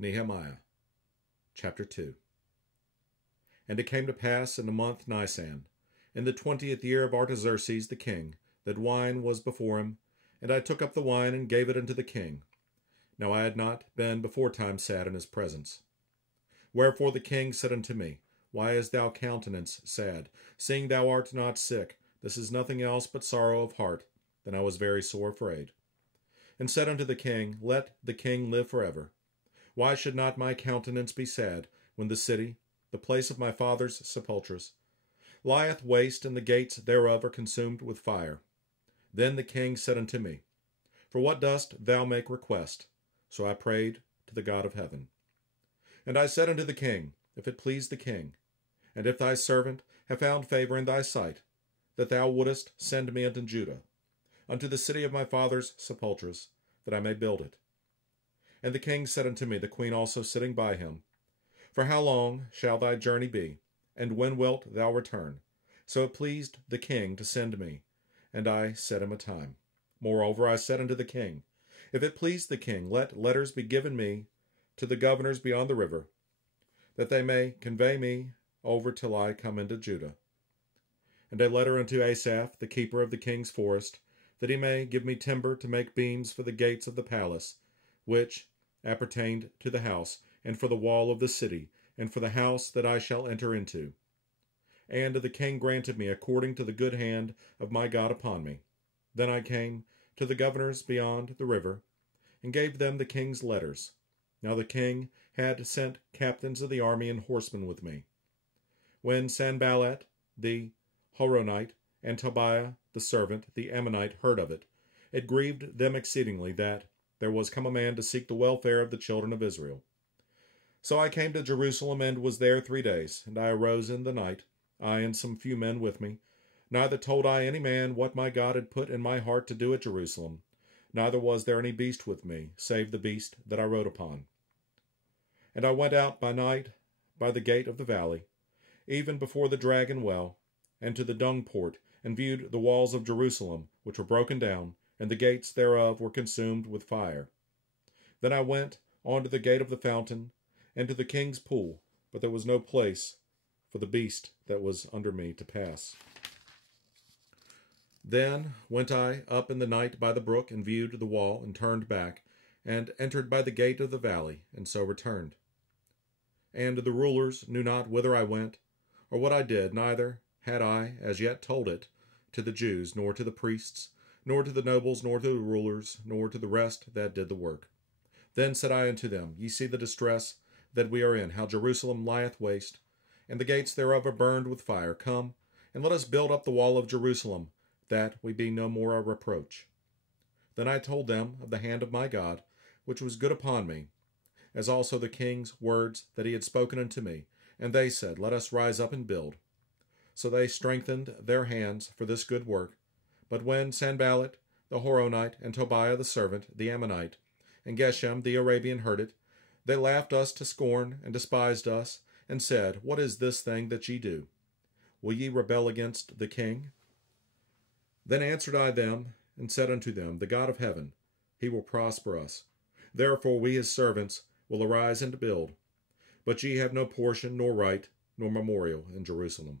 Nehemiah chapter 2. And it came to pass in the month Nisan, in the 20th year of Artaxerxes the king, that wine was before him, and I took up the wine and gave it unto the king. Now I had not been beforetime sat in his presence. Wherefore the king said unto me, Why is thou countenance sad, seeing thou art not sick? This is nothing else but sorrow of heart. Then I was very sore afraid. And said unto the king, Let the king live forever. Why should not my countenance be sad, when the city, the place of my father's sepulchres, lieth waste, and the gates thereof are consumed with fire? Then the king said unto me, For what dost thou make request? So I prayed to the God of heaven. And I said unto the king, If it please the king, and if thy servant have found favor in thy sight, that thou wouldest send me unto Judah, unto the city of my father's sepulchres, that I may build it. And the king said unto me, the queen also sitting by him, For how long shall thy journey be, and when wilt thou return? So it pleased the king to send me, and I set him a time. Moreover I said unto the king, If it please the king, let letters be given me to the governors beyond the river, that they may convey me over till I come into Judah. And a letter unto Asaph, the keeper of the king's forest, that he may give me timber to make beams for the gates of the palace, which appertained to the house, and for the wall of the city, and for the house that I shall enter into. And the king granted me according to the good hand of my God upon me. Then I came to the governors beyond the river, and gave them the king's letters. Now the king had sent captains of the army and horsemen with me. When Sanballat the Horonite, and Tobiah the servant, the Ammonite, heard of it, it grieved them exceedingly that there was come a man to seek the welfare of the children of Israel. So I came to Jerusalem, and was there 3 days. And I arose in the night, I and some few men with me. Neither told I any man what my God had put in my heart to do at Jerusalem. Neither was there any beast with me, save the beast that I rode upon. And I went out by night by the gate of the valley, even before the dragon well, and to the dung port, and viewed the walls of Jerusalem, which were broken down, and the gates thereof were consumed with fire. Then I went on to the gate of the fountain, and to the king's pool, but there was no place for the beast that was under me to pass. Then went I up in the night by the brook, and viewed the wall, and turned back, and entered by the gate of the valley, and so returned. And the rulers knew not whither I went, or what I did, neither had I as yet told it to the Jews, nor to the priests, nor to the nobles, nor to the rulers, nor to the rest that did the work. Then said I unto them, Ye see the distress that we are in, how Jerusalem lieth waste, and the gates thereof are burned with fire. Come, and let us build up the wall of Jerusalem, that we be no more a reproach. Then I told them of the hand of my God, which was good upon me, as also the king's words that he had spoken unto me. And they said, Let us rise up and build. So they strengthened their hands for this good work. But when Sanballat the Horonite, and Tobiah the servant, the Ammonite, and Geshem the Arabian heard it, they laughed us to scorn, and despised us, and said, What is this thing that ye do? Will ye rebel against the king? Then answered I them, and said unto them, The God of heaven, he will prosper us. Therefore we his servants will arise and build. But ye have no portion, nor right, nor memorial in Jerusalem.